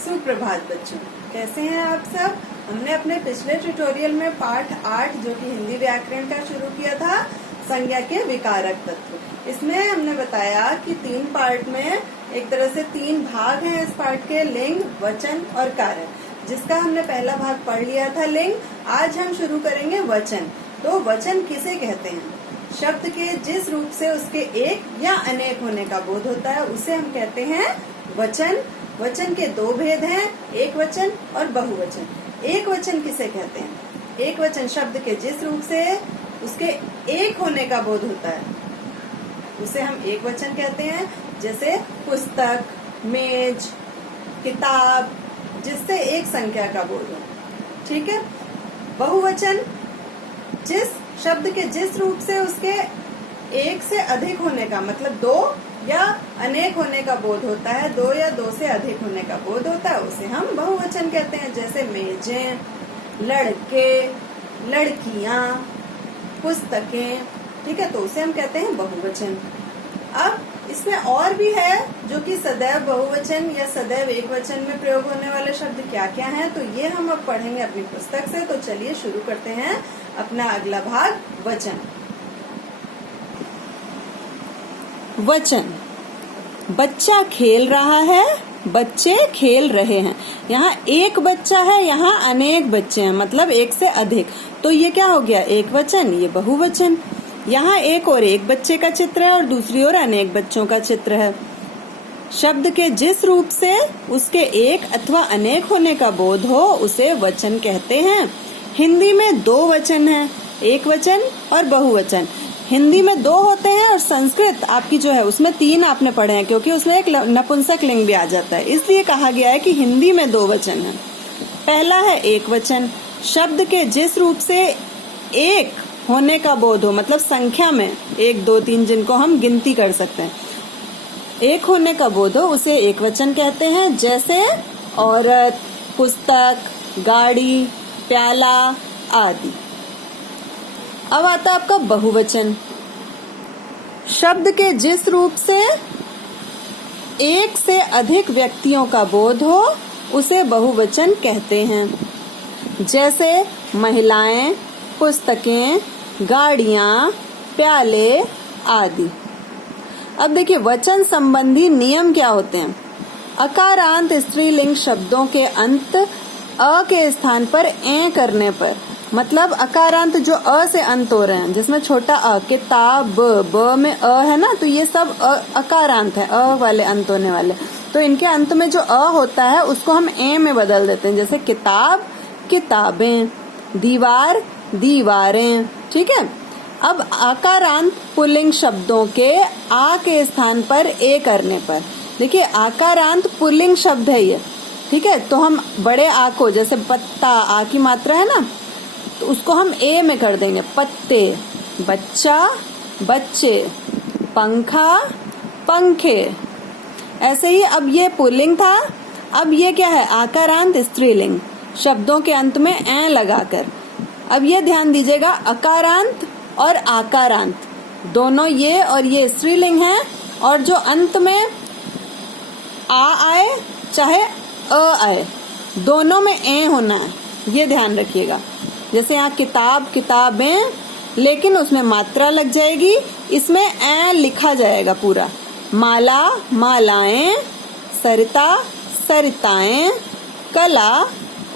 सुप्रभात बच्चों, कैसे हैं आप सब। हमने अपने पिछले ट्यूटोरियल में पाठ 8 जो कि हिंदी व्याकरण का शुरू किया था, संज्ञा के विकारक तत्व। इसमें हमने बताया कि 3 पार्ट में एक तरह से 3 भाग हैं इस पाठ के, लिंग, वचन और कारक, जिसका हमने पहला भाग पढ़ लिया था लिंग। आज हम शुरू करेंगे वचन। तो वचन किसे कहते हैं? शब्द के जिस रूप से उसके एक या अनेक होने का बोध होता है उसे हम कहते हैं वचन। वचन के 2 भेद हैं, एक वचन और बहुवचन। एक वचन किसे कहते हैं? एक वचन शब्द के जिस रूप से उसके एक होने का बोध होता है उसे हम एक वचन कहते हैं, जैसे पुस्तक, मेज, किताब, जिससे एक संख्या का बोध हो। ठीक है। बहुवचन जिस शब्द के जिस रूप से उसके एक से अधिक होने का, मतलब 2 या अनेक होने का बोध होता है, 2 या 2 से अधिक होने का बोध होता है, उसे हम बहुवचन कहते हैं। जैसे मेजें, लड़के, लड़कियां, पुस्तकें। ठीक है, तो उसे हम कहते हैं बहुवचन। अब इसमें और भी है जो कि सदैव बहुवचन या सदैव एक वचन में प्रयोग होने वाले शब्द क्या क्या हैं, तो ये हम अब पढ़ेंगे अपनी पुस्तक से। तो चलिए शुरू करते हैं अपना अगला भाग, वचन। वचन। बच्चा खेल रहा है, बच्चे खेल रहे हैं। यहाँ एक बच्चा है, यहाँ अनेक बच्चे हैं, मतलब एक से अधिक। तो ये क्या हो गया? एक वचन, ये बहुवचन। यहाँ एक और एक बच्चे का चित्र है और दूसरी ओर अनेक बच्चों का चित्र है। शब्द के जिस रूप से उसके एक अथवा अनेक होने का बोध हो उसे वचन कहते हैं। हिंदी में 2 वचन हैं, एक वचन और बहुवचन। हिंदी में 2 होते हैं और संस्कृत आपकी जो है उसमें 3 आपने पढ़े हैं, क्योंकि उसमें एक नपुंसक लिंग भी आ जाता है, इसलिए कहा गया है कि हिंदी में 2 वचन है। पहला है एक वचन, शब्द के जिस रूप से एक होने का बोध हो, मतलब संख्या में 1, 2, 3 जिनको हम गिनती कर सकते हैं, एक होने का बोध हो, उसे एक वचन कहते हैं। जैसे औरत, पुस्तक, गाड़ी, प्याला आदि। अब आता आपका बहुवचन। शब्द के जिस रूप से एक से अधिक व्यक्तियों का बोध हो उसे बहुवचन कहते हैं। जैसे महिलाएं, पुस्तकें, गाड़ियां, प्याले आदि। अब देखिए वचन संबंधी नियम क्या होते हैं। अकारांत स्त्रीलिंग शब्दों के अंत अ के स्थान पर ए करने पर, मतलब अकारांत जो अ से अंत हो रहे हैं, जिसमें छोटा अ, किताब, ब में अ है ना, तो ये सब अकारांत है, अ वाले अंत होने वाले। तो इनके अंत में जो अ होता है उसको हम ए में बदल देते हैं। जैसे किताब, किताबें, दीवार, दीवारें। ठीक है। अब आकारांत पुल्लिंग शब्दों के आ के स्थान पर ए करने पर, देखिए आकारांत पुल्लिंग शब्द है ये। ठीक है, तो हम बड़े आ को, जैसे पत्ता, आ की मात्रा है ना, तो उसको हम ए में कर देंगे। पत्ते, बच्चा, बच्चे, पंखा, पंखे। ऐसे ही अब ये पुल्लिंग था, अब ये क्या है? आकारांत स्त्रीलिंग शब्दों के अंत में ए लगाकर। अब ये ध्यान दीजिएगा, अकारांत और आकारांत दोनों, ये और ये स्त्रीलिंग है, और जो अंत में आ आए चाहे अ आए, दोनों में ए होना है, ये ध्यान रखिएगा। जैसे यहाँ किताब, किताबें, लेकिन उसमें मात्रा लग जाएगी, इसमें ए लिखा जाएगा पूरा। माला, मालाएं, सरिता, सरिताएं, कला,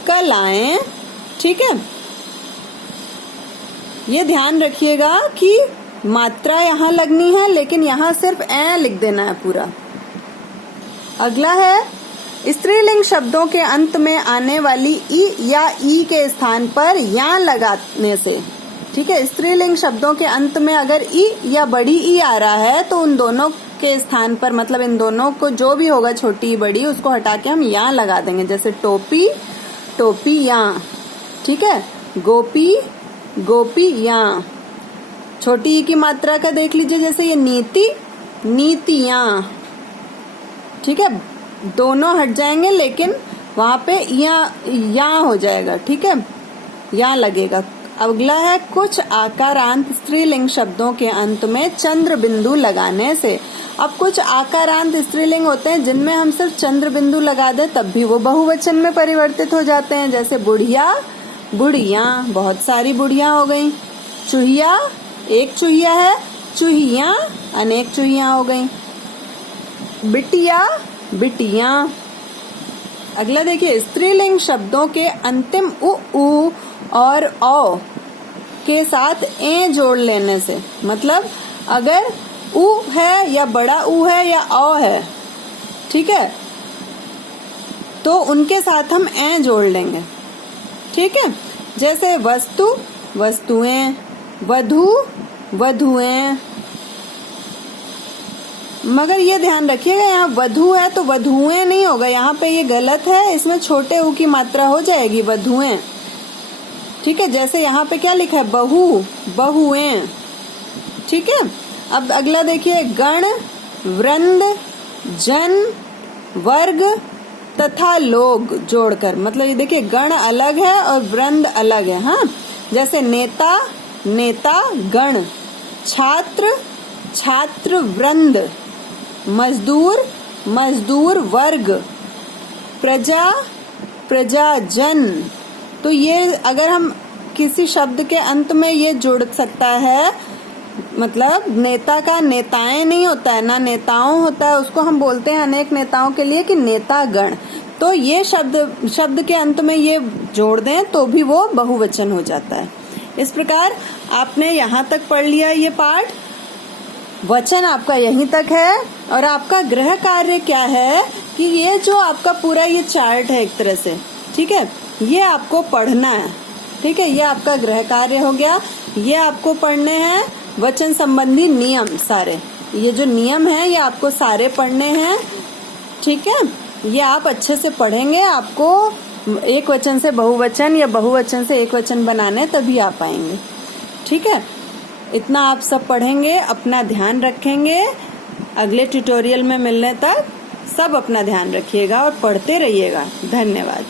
कलाएं। ठीक है, ये ध्यान रखिएगा कि मात्रा यहाँ लगनी है, लेकिन यहाँ सिर्फ ए लिख देना है पूरा। अगला है स्त्रीलिंग शब्दों के अंत में आने वाली ई या ई के स्थान पर या लगाने से। ठीक है, स्त्रीलिंग शब्दों के अंत में अगर ई या बड़ी ई आ रहा है तो उन दोनों के स्थान पर, मतलब इन दोनों को जो भी होगा, छोटी बड़ी, उसको हटा के हम या लगा देंगे। जैसे टोपी, टोपी या। ठीक है, गोपी, गोपी या। छोटी ई की मात्रा का देख लीजिए, जैसे ये नीति, नीतियां। ठीक है, दोनों हट जाएंगे, लेकिन वहां पे या हो जाएगा। ठीक है, या लगेगा। अगला है कुछ आकारांत स्त्रीलिंग शब्दों के अंत में चंद्र बिंदु लगाने से। अब कुछ आकारांत स्त्रीलिंग होते हैं जिनमें हम सिर्फ चंद्र बिंदु लगा दें तब भी वो बहुवचन में परिवर्तित हो जाते हैं, जैसे बुढ़िया, बुढ़ियां, बहुत सारी बुढ़िया हो गई। चूहिया, एक चूहिया है, चूहिया, अनेक चूहिया हो गई। बिटिया, बिटियां। अगला देखिए, स्त्रीलिंग शब्दों के अंतिम उ और औ के साथ ए जोड़ लेने से, मतलब अगर उ है या बड़ा उ है या औ है, ठीक है, तो उनके साथ हम ए जोड़ लेंगे, ठीक है। जैसे वस्तु, वस्तुएं, वधु, वधुएं। मगर ये ध्यान रखिएगा, यहाँ वधु है तो वधुएं नहीं होगा, यहाँ पे ये गलत है, इसमें छोटे उ की मात्रा हो जाएगी, वधुएं, ठीक है। जैसे यहाँ पे क्या लिखा है, बहू, बहुएं, ठीक है। अब अगला देखिए, गण, वृंद, जन, वर्ग तथा लोग जोड़कर, मतलब ये देखिए गण अलग है और वृंद अलग है, हाँ। जैसे नेता, नेता गण, छात्र, छात्र वृंद, मजदूर, मजदूर वर्ग, प्रजा, प्रजाजन। तो ये अगर हम किसी शब्द के अंत में ये जोड़ सकता है, मतलब नेता का नेताएं नहीं होता है, ना नेताओं होता है, उसको हम बोलते हैं अनेक नेताओं के लिए कि नेतागण। तो ये शब्द के अंत में ये जोड़ दें तो भी वो बहुवचन हो जाता है। इस प्रकार आपने यहाँ तक पढ़ लिया ये पाठ। वचन आपका यहीं तक है और आपका गृह कार्य क्या है कि ये जो आपका पूरा ये चार्ट है एक तरह से, ठीक है, ये आपको पढ़ना है, ठीक है। ये आपका गृह कार्य हो गया। ये आपको पढ़ने हैं वचन संबंधी नियम सारे, ये जो नियम है ये आपको सारे पढ़ने हैं, ठीक है। ये आप अच्छे से पढ़ेंगे, आपको एक वचन से बहुवचन या बहुवचन से एक वचन बनाने तभी आ पाएंगे, ठीक है। इतना आप सब पढ़ेंगे, अपना ध्यान रखेंगे। अगले ट्यूटोरियल में मिलने तक सब अपना ध्यान रखिएगा और पढ़ते रहिएगा। धन्यवाद।